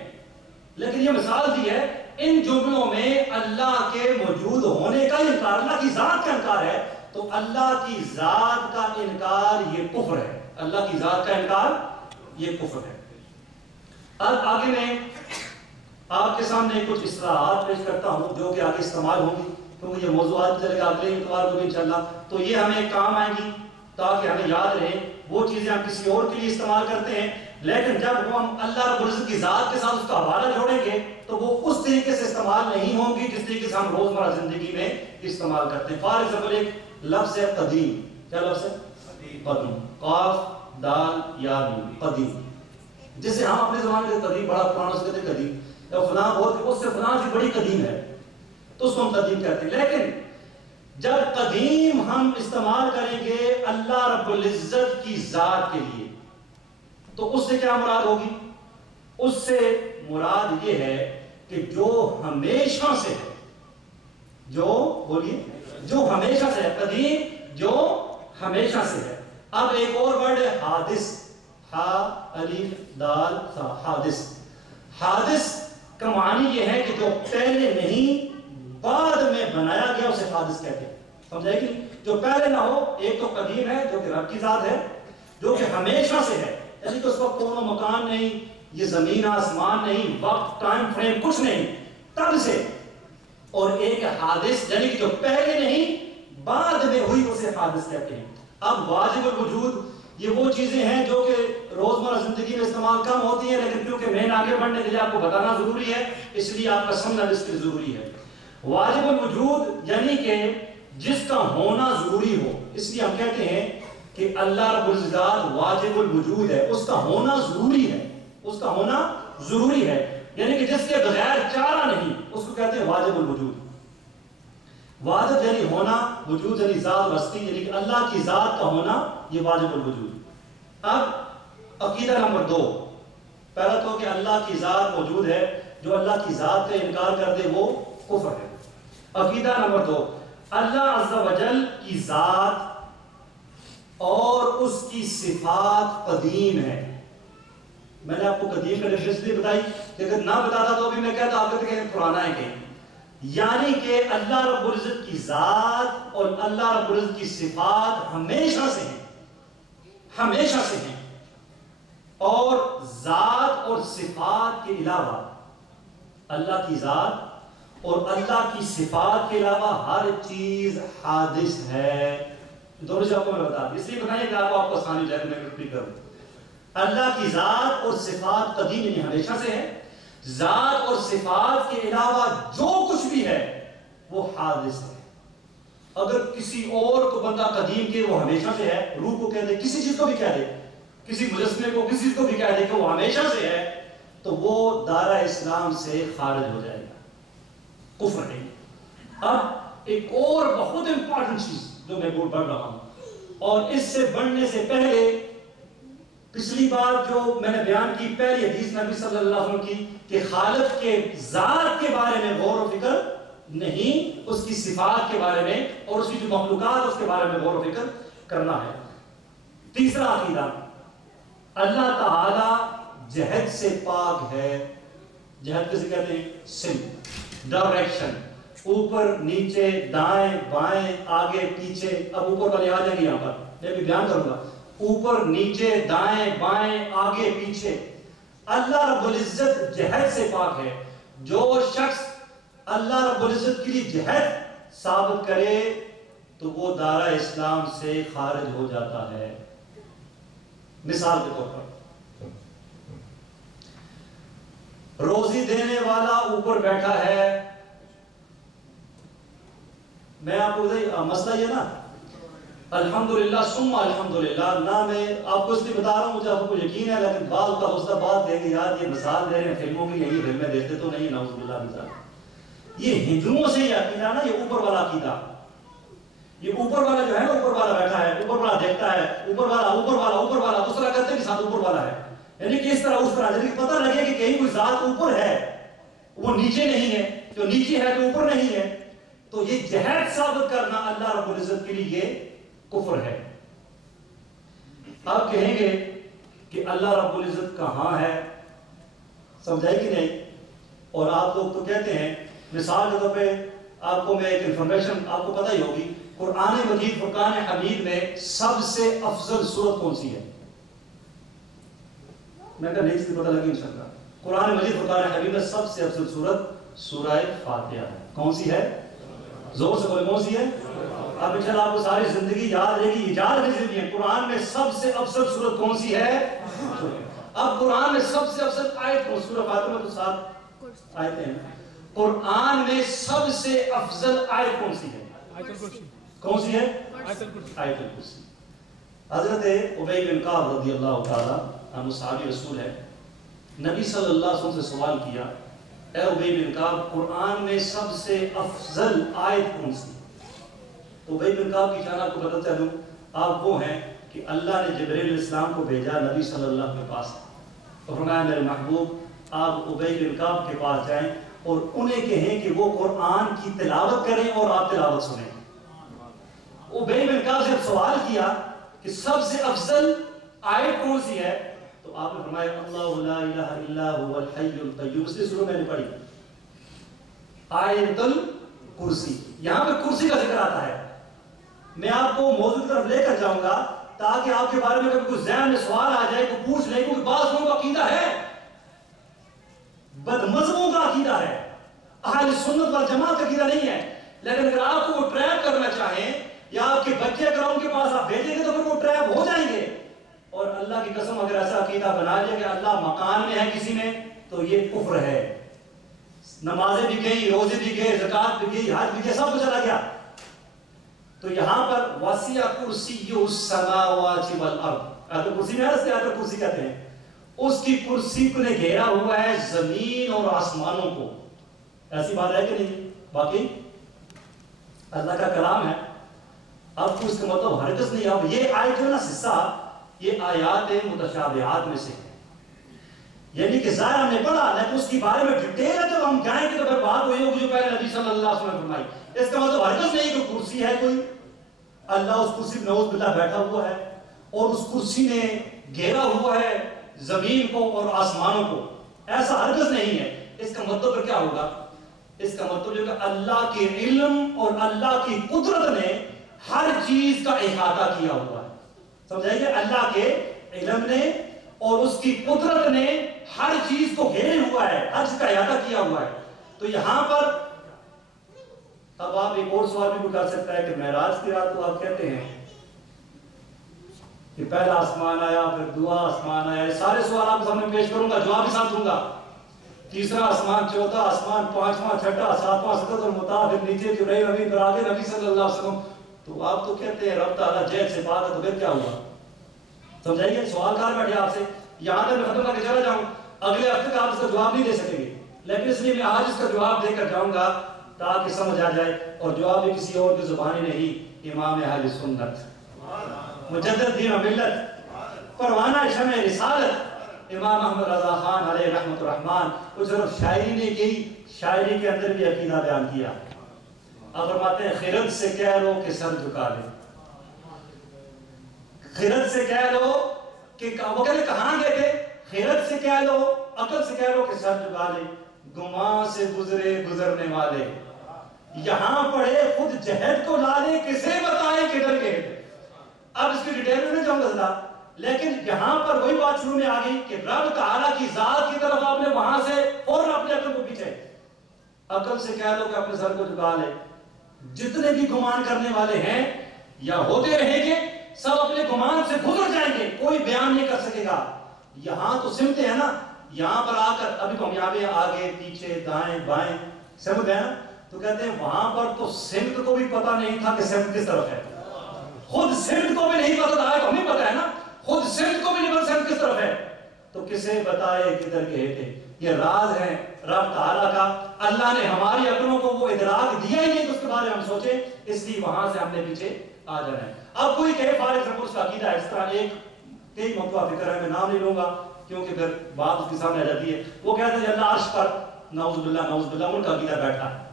لیکن یہ مثال دی ہے. ان جملوں میں اللہ کے موجود ہونے کا انکار، اللہ کی ذات کا انکار ہے. تو اللہ کی ذات کا انکار یہ کفر ہے. اللہ کی ذات کا انکار یہ کفر ہے. اب آگے میں آپ کے سامنے کچھ اصطلاحات پیش کرتا ہوں جو کہ آگے استعمال ہوں گی، کیونکہ یہ موضوعات چلے گا اگلے اتوار کو بھی انشاءاللہ، تو یہ ہمیں کام آئیں گی تاکہ ہمیں یاد رہے۔ وہ چیزیں ہم کسی اور کے لیے استعمال کرتے ہیں، لیکن جب ہم اللہ رب العزت کی ذات کے ساتھ اس کا حوالہ جوڑیں گے تو وہ اس طریقے سے استعمال نہیں ہوں گی جس طریقے سے ہم روزمرہ زندگی میں استعمال کرتے ہیں۔ فار ایگزامپل ایک لفظ ہے قدیم، کیا لفظ ہے؟ قدیم، قاف دال یا میم، قدیم، جسے ہم اپنے زمانے میں قدیم، بڑا پرانا اس کہتے ہیں قدیم، یا فلاں بہت اس سے فلاں سے بڑی قدیم ہے تو اس کو ہم قدیم کہتے ہیں۔ لیکن جب قدیم ہم استعمال کریں گے اللہ رب العزت کی ذات کے لیے تو اس سے کیا مراد ہوگی؟ اس سے مراد یہ ہے کہ جو ہمیشہ سے ہے، جو بولیے جو ہمیشہ سے ہے، قدیم جو ہمیشہ سے ہے۔ اب ایک اور ورڈ ہے حادث، ہا الف دال ثا، حادث۔ حادث کا معنی یہ ہے کہ جو پہلے نہیں بعد میں بنایا گیا اسے حادث کہتے ہیں، سمجھائے گی؟ جو پہلے نہ ہو، ایک تو قدیم ہے جو کہ رب کی ذات ہے جو کہ ہمیشہ سے ہے، یعنی کہ اس وقت کون و مکان نہیں، یہ زمین آسمان نہیں، وقت ٹائم فریم کچھ نہیں، تب سے۔ اور ایک حادث یعنی کہ جو پہلے نہیں بعد میں ہوئی اسے حادث کہتے ہیں۔ اب واجب الوجود یہ وہ چیزیں ہیں جو کہ روزمرہ زندگی میں استعمال کم ہوتی ہیں، لیکن کیونکہ مین آگے بڑھنے کے لیے آپ کو بتانا ضروری ہے، اس لیے آپ کا سمجھنا اس کے ضروری ہے۔ واجب الوجود یعنی کہ جس کا ہونا ضروری ہو، اس لیے ہم کہتے ہیں کہ اللہ رب العزت واجب الوجود ہے، اس کا ہونا ضروری ہے، اس کا ہونا ضروری ہے، یعنی کہ جس کے بغیر چارہ نہیں، اس کو کہتے ہیں واجب الوجود۔ واجب یعنی ہونا، وجود یعنی ذات ہستی، یعنی کہ اللہ کی ذات کا ہونا، یہ واجب الوجود۔ اب عقیدہ نمبر 2، پہلا تو کہ اللہ کی ذات موجود ہے، جو اللہ کی ذات کا انکار کر دے وہ کفر ہے۔ عقیدہ نمبر 2، اللہ عز و جل کی ذات اور اس کی صفات قدیم ہے۔ میں نے آپ کو قدیم کا ڈیفینیشن بھی بتائی، لیکن نہ بتاتا تو بھی میں کہتا آپ کہتے ہیں پرانا ہے کہ، یعنی کہ اللہ رب العزت کی ذات اور اللہ رب العزت کی صفات ہمیشہ سے ہیں، ہمیشہ سے ہیں، اور ذات اور صفات کے علاوہ اللہ کی ذات اور اللہ کی صفات کے علاوہ ہر چیز حادث ہے۔ دونوں سے آپ کو میں بتا دوں، اس لیے بتائیے کہ آپ کو آسانی ہو جائے کہ میں ریپیٹ کروں۔ اللہ کی ذات اور صفات قدیم یعنی ہمیشہ سے ہے، ذات اور صفات کے علاوہ جو کچھ بھی ہے وہ حادث ہے۔ اگر کسی اور کو بندہ قدیم کے وہ ہمیشہ سے ہے، روح کو کہہ دے، کسی چیز کو بھی کہہ دے، کسی مجسمے کو کسی کو بھی کہہ دے کہ وہ ہمیشہ سے ہے، تو وہ دائرہ اسلام سے خارج ہو جائے گا، کفر نہیں۔ اب ایک اور بہت امپورٹنٹ چیز جو میں بول پڑھ رہا ہوں، اور اس سے بڑھنے سے پہلے پچھلی بات جو میں نے بیان کی، پہلی حدیث نبی صلی اللہ علیہ وسلم کی کہ خالق کے ذات کے بارے میں غور و فکر نہیں، اس کی صفات کے بارے میں اور اس کی جو مخلوقات اس کے بارے میں غور و فکر کرنا ہے۔ تیسرا عقیدہ، اللہ تعالی جہد سے پاک ہے۔ جہد کسے کہتے ہیں؟ سمت، ڈائریکشن، اوپر نیچے دائیں بائیں آگے پیچھے۔ اب اوپر والے آ جائیں گے یہاں پر، میں بھی بیان کروں گا، اوپر نیچے دائیں بائیں آگے پیچھے۔ اللہ رب العزت جہد سے پاک ہے۔ جو شخص اللہ رب العزت کے لیے جہد ثابت کرے تو وہ دائرہ اسلام سے خارج ہو جاتا ہے۔ مثال کے طور پر روزی دینے والا اوپر بیٹھا ہے، میں آپ کو مسئلہ یہ نا، الحمدللہ ثم الحمدللہ، نہ میں آپ کو اس لیے بتا رہا ہوں مجھے آپ کو یقین ہے، لیکن بعض کا حوصلہ بات دیں گے یار یہ مثال دے رہے ہیں فلموں کی، یہی فلمیں دیکھتے تو نہیں، نعوذ باللہ مثال۔ یہ ہندوؤں سے یہ عقیدہ نا، یہ اوپر والا عقیدہ، یہ اوپر والا جو ہے نا، اوپر والا بیٹھا ہے، اوپر والا دیکھتا ہے، اوپر والا اوپر والا اوپر والا، اس طرح کرتے ہیں کہ ساتھ اوپر والا ہے، یعنی کہ اس طرح اس طرح، یعنی کہ پتہ لگے کہ کہیں کوئی ذات اوپر ہے وہ نیچے نہیں ہے، جو نیچے ہے تو اوپر نہیں ہے، تو یہ جہد ثابت کرنا اللہ رب العزت کے لیے یہ کفر ہے۔ آپ کہیں گے کہ اللہ رب العزت کہاں ہے، سمجھائے کہ نہیں؟ اور آپ لوگ تو کہتے ہیں، مثال کے طور پہ آپ کو میں ایک انفارمیشن آپ کو پتہ ہی ہوگی، قرآن مجید فرقان حمید میں سب سے افضل سورت کون سی ہے؟ میں کہا نہیں، اس کی پتہ لگی انشاءاللہ۔ قرآن مجید فرقان حمید میں سب سے افضل سورت سورہ فاتحہ ہے. کون سی ہے؟ زور سے بولے کون سی ہے؟ اب انشاءاللہ آپ کو ساری زندگی یاد رہے گی، یاد رکھنی ضروری ہے. قرآن میں سب سے افضل سورت کون سی ہے؟ اب قرآن میں سب سے افضل آیت کون؟ سورہ فاتحہ میں تو 7 آیتیں ہیں. قرآن میں سب سے افضل آیت کون سی ہے؟ کون سی ہے؟ آیت الکرسی. حضرت ابی بن کعب رضی اللہ تعالیٰ عنہ صحابی رسول ہے. نبی صلی اللہ علیہ وسلم سے سوال کیا، اے ابی بن کعب قرآن میں سب سے افضل آیت کون سی؟ تو ابی بن کعب کی شان آپ کو بتاتا چلوں، آپ وہ ہیں کہ اللہ نے جبرائیل علیہ السلام کو بھیجا نبی صلی اللہ علیہ وسلم کے پاس اور فرمایا میرے محبوب آپ ابی بن کعب کے پاس جائیں اور انہیں کہیں کہ وہ قرآن کی تلاوت کریں اور آپ تلاوت سنیں. ابی بن کعب سے سوال کیا کہ سب سے افضل آیت کون سی ہے؟ تو آپ نے فرمایا اللہ لا الہ الا هو الحی القیوم. اس لیے شروع میں نے پڑھی آیت الکرسی. یہاں پہ کرسی کا ذکر آتا ہے. میں آپ کو موضوع کی طرف لے کر جاؤں گا تاکہ آپ کے بارے میں کبھی کوئی ذہن میں سوال آ جائے کوئی پوچھ لے. کیونکہ بعض لوگوں کا عقیدہ ہے، بد مذہبوں کا عقیدہ ہے، اہل سنت والجماعت کا عقیدہ نہیں ہے. لیکن اگر آپ کو وہ ٹریپ کرنا چاہیں یا آپ کے بچے اگر ان کے پاس آپ بھیجیں گے تو پھر وہ ٹریپ ہو جائیں گے. اور اللہ کی قسم اگر ایسا عقیدہ بنا لیا کہ اللہ مکان میں ہے کسی میں تو یہ کفر ہے. نمازیں بھی گئی، روزے بھی گئے، زکات بھی گئی، حج بھی گیا، سب کچھ چلا گیا. تو یہاں پر وسیع کرسی السماوات والارض، آیت کرسی میں ہے، آیت کرسی کہتے ہیں. اس کی کرسی کو نے گھیرا ہوا ہے زمین اور آسمانوں کو. ایسی بات ہے کہ نہیں؟ باقی اللہ کا کلام ہے. اب اس کا مطلب ہرگز نہیں. اب یہ آیت جو نا حصہ یہ آیات متشابہات میں سے ہے، یعنی کہ ظاہر ہم نے پڑھا لیکن اس کی بارے میں ڈیٹیل ہے. جب ہم جائیں گے تو پھر بات وہی ہوگی جو پہلے نبی صلی اللہ علیہ وسلم نے فرمائی. اس کا مطلب ہرگز نہیں کہ کرسی ہے کوئی، اللہ اس کرسی میں نعوذ باللہ بیٹھا ہوا ہے اور اس کرسی نے گھیرا ہوا ہے زمین کو اور آسمانوں کو. ایسا ہرگز نہیں ہے. اس کا مطلب کیا ہوگا؟ اس کا مطلب یہ کہ اللہ کے علم اور اللہ کی قدرت نے ہر چیز کا احاطہ کیا ہوا ہے. سمجھائیے، اللہ کے علم نے اور اس کی قدرت نے ہر چیز کو گھیرے ہوا ہے، ہر چیز کا احاطہ کیا ہوا ہے. تو یہاں پر اب آپ ایک اور سوال بھی کر سکتا ہے کہ معراج کی رات کو آپ کہتے ہیں کہ پہلا آسمان آیا، پھر دعا آسمان آیا. سارے سوال آپ کے سامنے پیش کروں گا، جواب بھی ساتھ دوں گا. تیسرا آسمان، چوتھا آسمان، پانچواں، چھٹا، ساتواں سدرۃ المنتہا، پھر نیچے جبرائیل امین، پھر آگے نبی صلی اللہ علیہ وسلم. تو آپ تو کہتے ہیں رب تعالیٰ جیل سے پاک ہے، تو پھر کیا ہوا؟ سمجھائیے، سوال کار بیٹھے آپ سے. یہاں تک میں ختم کر کے چلا جاؤں، اگلے ہفتے کا آپ اس کا جواب نہیں دے سکیں گے، لیکن اس لیے میں آج اس کا جواب دے کر جاؤں گا تاکہ سمجھ آ جائے. اور جواب بھی کسی اور کی زبانی نہیں، امام اہل سنت مجدد دین و ملت پروانہ شمع رسالت امام احمد رضا خان علیہ رحمت الرحمن. وہ صرف شاعری نے کی، شاعری کے اندر بھی عقیدہ بیان کیا. اب فرماتے ہیں خرد سے کہہ لو کہ سر جھکا لے. خرد سے کہہ لو کہ وہ کہتے کہاں گئے تھے؟ خرد سے کہہ لو، عقل سے کہہ لو کہ سر جھکا لے. گمان سے گزرے گزرنے والے، یہاں پڑھے خود جہد کو لالے، کسے بتائیں کدھر گئے تھے. اب اس کی ڈیٹیل میں نہیں جاؤں گا ذرا، لیکن یہاں پر وہی بات شروع میں آ گئی کہ رب تعالیٰ کی ذات کی طرف آپ نے وہاں سے فوراً اپنے عقل کو پیچھے. عقل سے کہہ لو کہ اپنے سر کو جھکا لے. جتنے بھی گمان کرنے والے ہیں یا ہوتے رہیں گے سب اپنے گمان سے گزر جائیں گے، کوئی بیان نہیں کر سکے گا. یہاں تو سمتے ہیں نا، یہاں پر آ کر ابھی ہم یہاں پہ آگے پیچھے دائیں بائیں سمت ہے نا، تو کہتے ہیں وہاں پر تو سمت کو بھی پتا نہیں تھا کہ سمت کس طرف ہے. خود سمت کو بھی نہیں پتا تھا، ہمیں پتا ہے نا، خود سمت کو بھی نہیں پتا سمت کس طرف ہے. تو کسے بتائے کدھر گئے تھے. یہ راز ہے رب تعالیٰ کا. اللہ نے ہماری عقلوں کو وہ ادراک دیا ہی نہیں کہ اس کے بارے میں ہم سوچیں، اس لیے وہاں سے ہم نے پیچھے آ جانا ہے. اب کوئی کہے فارغ ایگزامپل اس کا عقیدہ ہے اس طرح. ایک کئی موقع فکر ہے، میں نام نہیں لوں گا کیونکہ پھر بات اس کے سامنے آ جاتی ہے. وہ کہتے ہیں اللہ عرش پر، نعوذ باللہ ان کا عقیدہ بیٹھا ہے.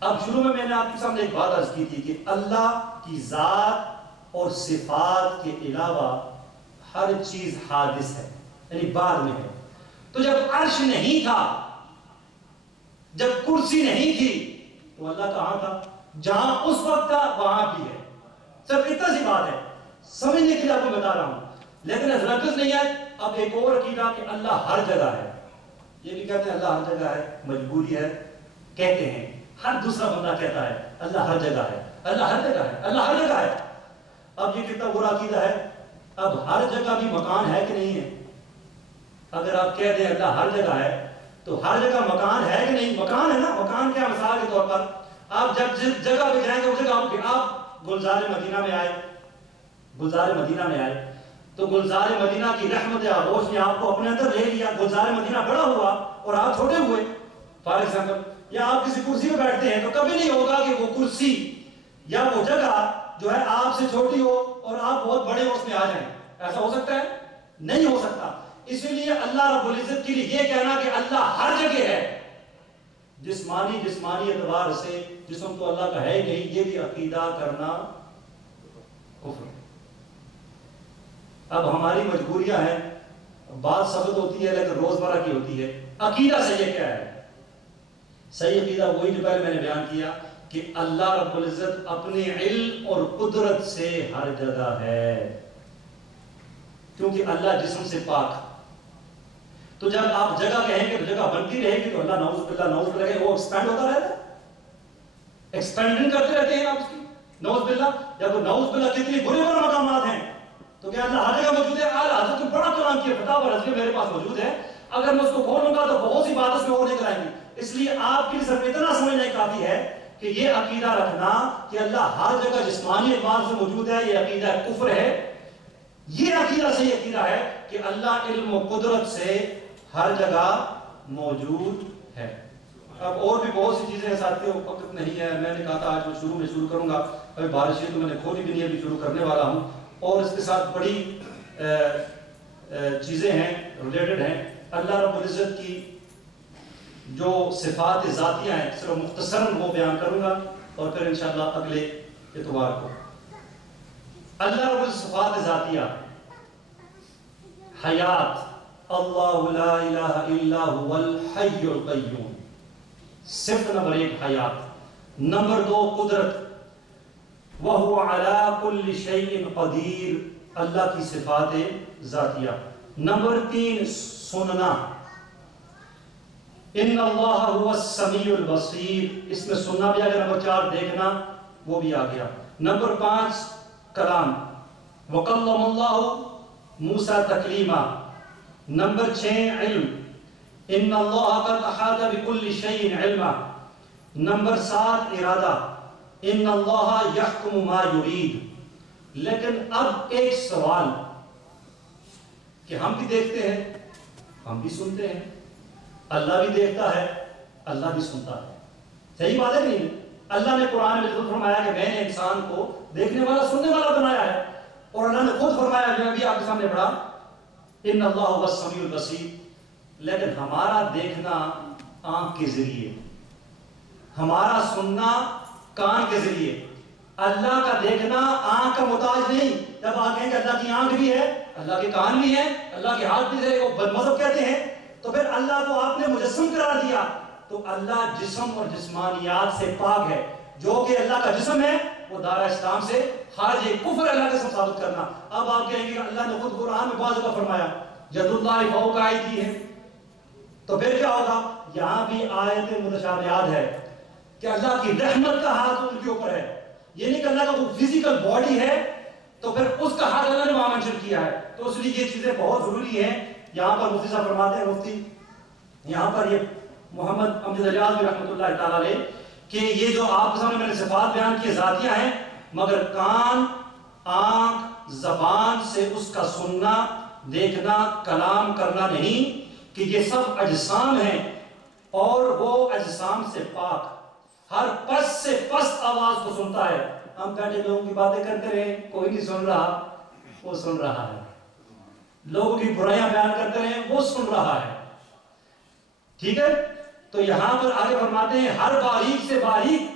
اب شروع میں نے آپ کے سامنے ایک بات عرض کی تھی کہ اللہ کی ذات اور صفات کے علاوہ ہر چیز حادث ہے، یعنی بعد میں ہے. تو جب عرش نہیں تھا، جب کرسی نہیں تھی، تو اللہ کہاں تھا؟ جہاں اس وقت تھا وہاں بھی ہے. صرف اتنا سی بات ہے، سمجھنے کے لیے آپ کو بتا رہا ہوں. لیکن رکز نہیں ہے. اب ایک اور عقیدہ کہ اللہ ہر جگہ ہے، یہ بھی کہتے ہیں اللہ ہر جگہ ہے، مجبوری ہے کہتے ہیں، ہر دوسرا بندہ کہتا ہے اللہ ہر جگہ ہے، اللہ ہر جگہ ہے، اللہ ہر جگہ ہے۔ اب یہ کتنا برا عقیدہ ہے، اب ہر جگہ بھی مکان ہے کہ نہیں ہے؟ اگر آپ کہہ دیں اللہ ہر جگہ ہے تو ہر جگہ مکان ہے کہ نہیں؟ مکان ہے نا، مکان کیا مثال کے طور پر آپ جب جس جگہ پہ جائیں گے اس جگہ آپ گلزار مدینہ میں آئے، گلزار مدینہ میں آئے تو گلزار مدینہ کی رحمت آغوش نے آپ کو اپنے اندر لے لیا، گلزار مدینہ بڑا ہوا اور آپ چھوٹے ہوئے فار ایگزامپل، یا آپ کسی کرسی پہ بیٹھتے ہیں تو کبھی نہیں ہوگا کہ وہ کرسی یا وہ جگہ جو ہے آپ سے چھوٹی ہو اور آپ بہت بڑے اس میں آ جائیں، ایسا ہو سکتا ہے؟ نہیں ہو سکتا۔ اسی لیے اللہ رب العزت کے لیے یہ کہنا کہ اللہ ہر جگہ ہے، جسمانی اعتبار سے جسم تو اللہ کا ہے ہی نہیں، یہ بھی عقیدہ کرنا کفر ہے۔ اب ہماری مجبوریاں ہیں، بات ثابت ہوتی ہے لیکن روزمرہ کی ہوتی ہے۔ عقیدہ صحیح کیا ہے؟ صحیح عقیدہ وہی جو پہلے میں نے بیان کیا کہ اللہ رب العزت اپنے علم اور قدرت سے ہر جگہ ہے، کیونکہ اللہ جسم سے پاک۔ تو جب آپ جگہ کہیں گے تو جگہ بنتی رہے گی تو اللہ نعوذ باللہ کہیں وہ ایکسپینڈ ہوتا رہتا ہے، ایکسپینڈنگ کرتے رہتے ہیں آپ اس کی نعوذ باللہ۔ جب نعوذ باللہ کتنی برے مقامات ہیں تو کیا اللہ ہر جگہ موجود ہے؟ حضرت نے بڑا کلام کیا، فتاوی رضویہ میرے پاس موجود ہے، اگر میں اس کو کھولوں گا تو بہت سی باتیں اس میں اور نکل آئیں گی۔ اس لیے آپ کے لیے صرف اتنا سمجھنا کافی ہے کہ یہ عقیدہ رکھنا کہ اللہ ہر جگہ جسمانی اعتبار سے موجود ہے، یہ عقیدہ کفر ہے۔ یہ عقیدہ صحیح عقیدہ ہے کہ اللہ علم و قدرت سے ہر جگہ موجود ہے۔ اب اور بھی بہت سی چیزیں ساتھیوں، وقت نہیں ہے، میں نے کہا تھا آج میں شروع کروں گا، ابھی بارش ہے تو میں نے کھولی بھی نہیں، ابھی شروع کرنے والا ہوں، اور اس کے ساتھ بڑی چیزیں ہیں ریلیٹڈ ہیں۔ اللہ رب العزت کی جو صفات ذاتیہ ہیں صرف مختصراً وہ بیان کروں گا اور پھر انشاءاللہ اگلے اتوار کو۔ اللہ رب العزت صفات ذاتیہ، حیات، اللہ لا الہ الا هو الحی القیوم، صفت نمبر 1 حیات، نمبر 2 قدرت، وَهُوَ عَلَىٰ كُلِّ شَيْءٍ قدیر، اللہ کی صفات ذاتیہ، نمبر 3 سننا، ان اللہ هو السمیع البصیر، اس میں سننا بھی آ گیا، نمبر 4 دیکھنا وہ بھی آ گیا، نمبر 5 کلام، وَقَلَّمَ اللَّهُ مُوسَىٰ تَكْلِيمًا، نمبر 6 علم، ان اللہ قد احاط بكل شيء علما، نمبر 7 ارادہ، ان اللہ یحکم ما یرید۔ لیکن اب ایک سوال کہ ہم بھی دیکھتے ہیں، ہم بھی سنتے ہیں، اللہ بھی دیکھتا ہے، اللہ بھی سنتا ہے، صحیح بات ہے کہ نہیں؟ اللہ نے قرآن میں فرمایا کہ میں نے انسان کو دیکھنے والا سننے والا بنایا ہے، اور اللہ نے خود فرمایا جو ابھی آپ کے سامنے پڑھا ان اللہ هو السمیع البصیر۔ لیکن ہمارا دیکھنا آنکھ کے ذریعے، ہمارا سننا کان کے ذریعے، اللہ کا دیکھنا آنکھ کا محتاج نہیں۔ جب آپ کہیں کہ اللہ کی آنکھ بھی ہے، اللہ کے کان بھی ہے، اللہ کے ہاتھ بھی ہے، وہ بد مذہب کہتے ہیں، تو پھر اللہ کو آپ نے مجسم قرار دیا، تو اللہ جسم اور جسمانیات سے پاک ہے۔ جو کہ اللہ کا جسم ہے وہ دارا اسلام سے خارج ہے، کفر اللہ کے ساتھ ثابت کرنا۔ اب آپ کہیں گے کہ اللہ نے خود قرآن میں بعض جگہ فرمایا ید اللہ فوق ایدیہم، تو پھر کیا ہوگا؟ یہاں بھی آیت متشابہات ہے کہ اللہ کی رحمت کا ہاتھ ان کے اوپر ہے، یہ نہیں کہ اللہ کا کوئی فزیکل باڈی ہے تو پھر اس کا ہاتھ اللہ نے وہاں منشن کیا ہے۔ تو اس لیے یہ چیزیں بہت ضروری ہیں۔ یہاں پر مفتی صاحب فرماتے ہیں، مفتی یہاں پر یہ محمد امجد اجاز بھی رحمۃ اللہ تعالیٰ علیہ، کہ یہ جو آپ کے سامنے میں نے صفات بیان کی ذاتیہ ہیں، مگر کان، آنکھ، زبان سے اس کا سننا، دیکھنا، کلام کرنا نہیں، کہ یہ سب اجسام ہیں اور وہ اجسام سے پاک، ہر پس سے پست آواز کو سنتا ہے۔ ہم بیٹھے لوگوں کی باتیں کرتے رہے، کوئی نہیں سن رہا، وہ سن رہا ہے، لوگوں کی برائیاں بیان کرتے رہے، وہ سن رہا ہے، ٹھیک ہے؟ تو یہاں پر آگے فرماتے ہیں ہر باریک سے باریک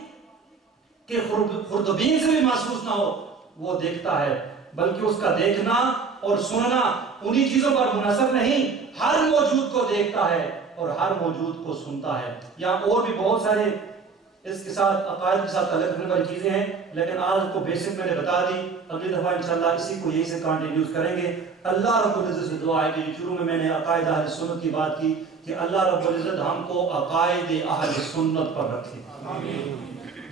کہ خوردبین سے بھی محسوس نہ ہو وہ دیکھتا ہے، بلکہ اس کا دیکھنا اور سننا انہی چیزوں پر منحصر نہیں، ہر موجود کو دیکھتا ہے اور ہر موجود کو سنتا ہے۔ یہاں اور بھی بہت سارے اس کے ساتھ عقائد کے ساتھ تعلق رکھنے والی چیزیں ہیں، لیکن آج کو بیسک میں نے بتا دی، اگلی دفعہ انشاءاللہ اسی کو یہی سے کنٹینیوز کریں گے۔ اللہ رب العزت سے دعا ہے کہ شروع میں میں نے عقائد اہل سنت کی بات کی کہ اللہ رب العزت ہم کو عقائد اہل سنت پر رکھے۔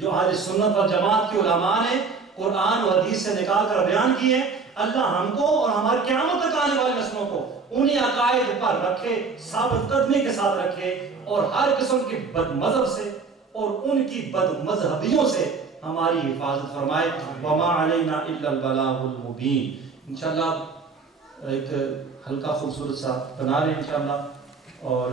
جو اہل سنت و جماعت کے علماء نے قرآن و حدیث سے نکال کر بیان کیے، اللہ ہم کو اور ہمارے قیامت تک آنے والے نسلوں کو انہی عقائد پر رکھے، ثابت قدمی کے ساتھ رکھے، اور ہر قسم کے بد مذہب سے اور ان کی بد مذہبیوں سے ہماری حفاظت فرمائے۔ وما علینا الا البلاغ المبین۔ انشاءاللہ ایک ہلکا خوبصورت سا بنا لیں انشاءاللہ، اور